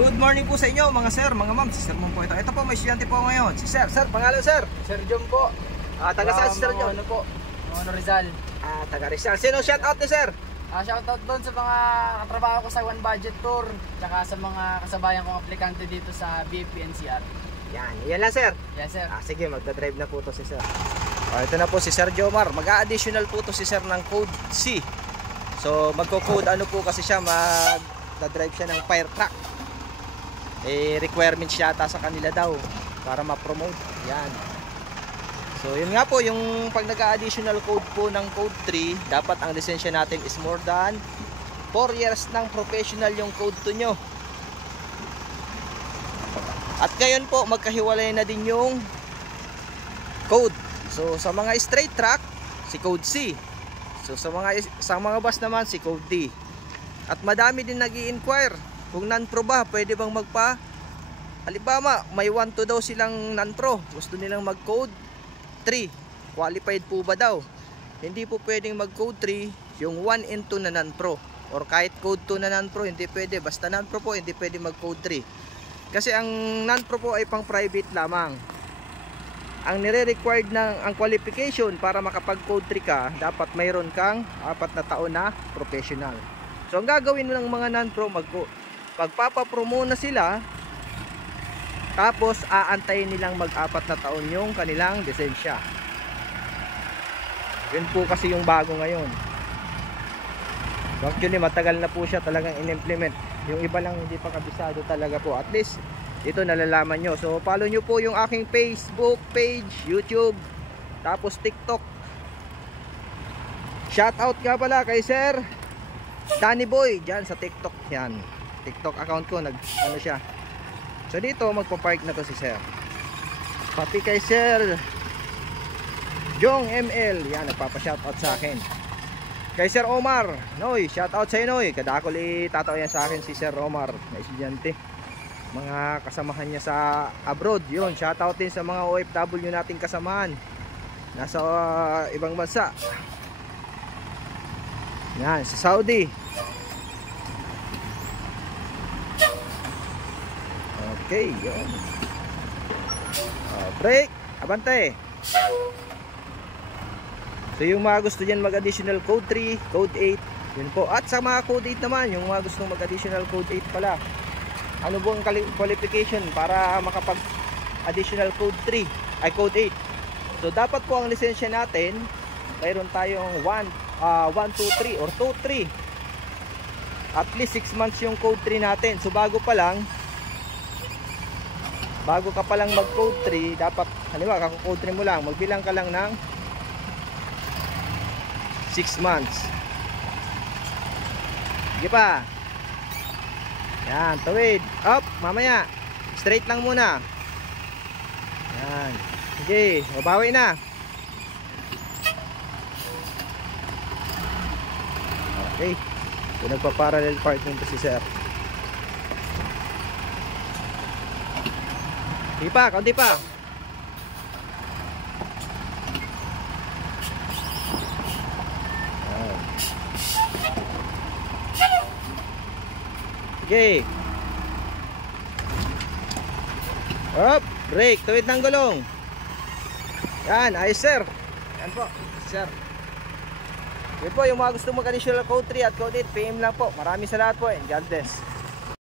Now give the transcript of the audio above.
Good morning po sa inyo mga sir, mga ma'am. Si Sir Ma'am po ito. Ito po, may estudyante po ngayon. Si Sir, pangalan Sir? Sir John po. Taga saan si Sir John? Ano po? Ano Rizal. Taga Rizal. Sino shout out ni Sir? Shoutout doon sa mga katrabaho ko sa One Budget Tour, tsaka sa mga kasabayan kong aplikante dito sa BFP NCR. Yan lang Sir. Yes sir. Sige, magdadrive na po to si Sir. Ito na po si Sir Jomar. Mag-a-additional po to si Sir ng code C. So magko-code ano po kasi siya, mag-drive siya ng fire truck. Requirements yata sa kanila daw para ma-promote. Yan. So yun nga po, yung pag nag-additional code po ng code 3, dapat ang lisensya natin is more than 4 years ng professional yung code 2 nyo. At ngayon po, magkahiwalay na din yung code. So sa mga straight track, si code C. So sa mga bus naman, si code D. At madami din nag-i-inquire kung non-pro ba, pwede bang magpa halimbawa, may 1-2 daw silang non-pro, gusto nilang mag-code 3, qualified po ba daw? Hindi po pwedeng mag-code 3 yung 1 and 2 na non-pro, or kahit code 2 na non-pro, hindi pwede. Basta non-pro po, hindi pwede mag-code 3 kasi ang non-pro po ay pang private lamang. Ang nire-required ang qualification para makapag-code 3 ka, dapat mayroon kang 4 na taon na professional. So ang gagawin ng mga non-pro, magpapapro muna sila, tapos aantayin nilang mag-4 na taon yung kanilang lisensya. Yun po kasi yung bago ngayon. So actually matagal na po siya talagang in-implement. Yung iba lang hindi pa kabisado talaga po. At least ito nalalaman nyo. So follow nyo po yung aking Facebook page, YouTube, tapos TikTok. Shoutout nga pala kay Sir Danny Boy dyan sa TikTok. Yan, TikTok account ko, ano siya. So dito magpa-park na to si Sir. Pati kay Sir Jong ML, yan, nagpapa-shoutout sa akin. Kay Sir Omar Noy, shoutout sa iyo Noy. Kadakol itatao yan sa akin si Sir Omar na estudyante. Mga kasamahan niya sa abroad, yun, shoutout din sa mga OFW nating kasamahan nasa ibang bansa. Yan, sa Saudi. Okay, yun. Break, abante. So yung mga gusto dyan mag-additional code 3, code 8, yun po. At sa mga code 8 naman, yung mga gustong mag-additional code 8 pala, ano po ang qualification para makapag-additional code 3, ay code 8. So dapat po ang lisensya natin, mayroon tayong 1, 2, 3 or 2, 3. At least 6 months yung code 3 natin. So bago ka pa lang mag code 3, dapat halimbawa kako-code 3 mo lang, magbilang ka lang ng 6 months. Sige pa. Yan, tawid. Up, mamaya. Straight lang muna. Yan. Sige, mabawi na. Okay. So nagpa-parallel parking to si Sir. Sige pa, kaunti pa. Okay. Up, brake, tuwid ng gulong. Yan, ayos Sir. Yan po, Sir. Yun po, yung mga gusto mag-additional code 3 at code 8, PM lang po. Maraming salamat po and God bless.